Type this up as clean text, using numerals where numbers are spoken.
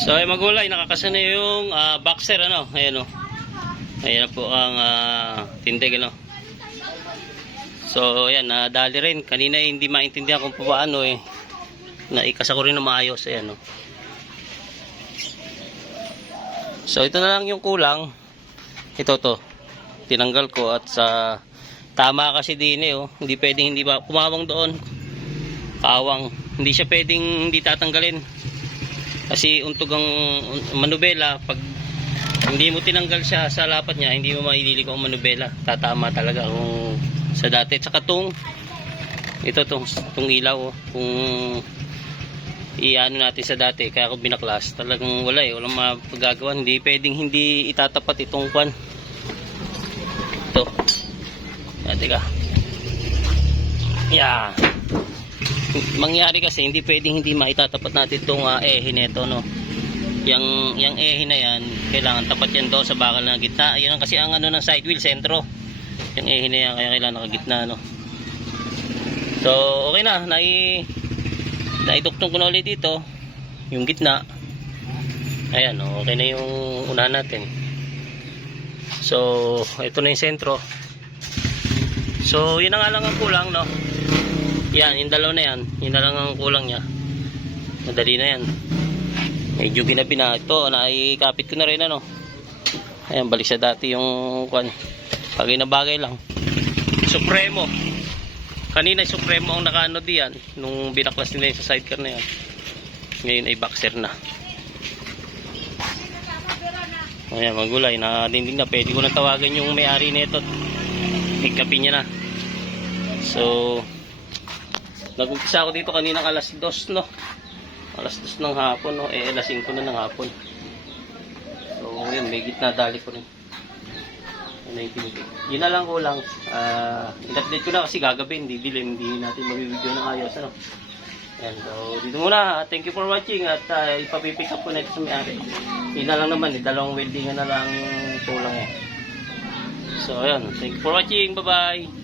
So ay magulay, nakakasana yung boxer ano, ayan o. Ayan po ang tindig ano. So ayan, dali rin. Kanina hindi maintindihan kung paano naikasa ko rin na maayos, ayan o. So ito na lang yung kulang. Ito to. Tinanggal ko at sa tama kasi din hindi pwedeng hindi ba kumawang doon. Kawang, hindi siya pwedeng hindi tatanggalin. Kasi untog ang manubela, pag hindi mo tinanggal siya sa lapat niya, hindi mo maililiko ang manubela. Tatama talaga kung sa dati. Tsaka ito tong ilaw kung iano natin sa dati, kaya ako binaklas. Talagang walang mapagagawa. Hindi pwedeng hindi itatapat itong kwan. Ito. Teka. Yeah. Mangyari kasi hindi pwedeng hindi maitatapat natin itong neto no. Yang na yan, kailangan tapat yan doon sa bakal na gitna. Ayun kasi ang ng side wheel sentro. Yung na yan, kaya kailangan nakagitna no. So okay na, naituktong ko na ulit dito yung gitna. Ayan okay na yung unahan natin. So ito na yung sentro. So yun na nga lang ang kulang no. Yan, yung dalaw na yan. Yun na lang ang kulang niya. Madali na yan. Medyo ginabi na. Ito, naikapit ko na rin ano. Ayan, balik sa dati yung kwan. Bagay na bagay lang. Supremo. Kanina Supremo ang nakaano diyan. Nung binaklas nila yung sa sidecar na yan. Ngayon ay boxer na. Ayan, magulay. Nadindig na. Pwede ko na tawagan yung may-ari nito. Higkapi niya na. So nag-umpisa ako dito kanina alas 2 no. Alas 2 ng hapon no. Alas 5 na ng hapon. So yun, may gitna dali ko rin. Yun na lang kulang. In-update ko na kasi gagabi, hindi dilim, hindi natin mag-video ng ayos ano. Ayan, so dito muna. Thank you for watching at ipapipick up ko na ito sa may-ari. Yun na lang naman, dalawang welding na lang kulang So ayan, thank you for watching. Bye bye.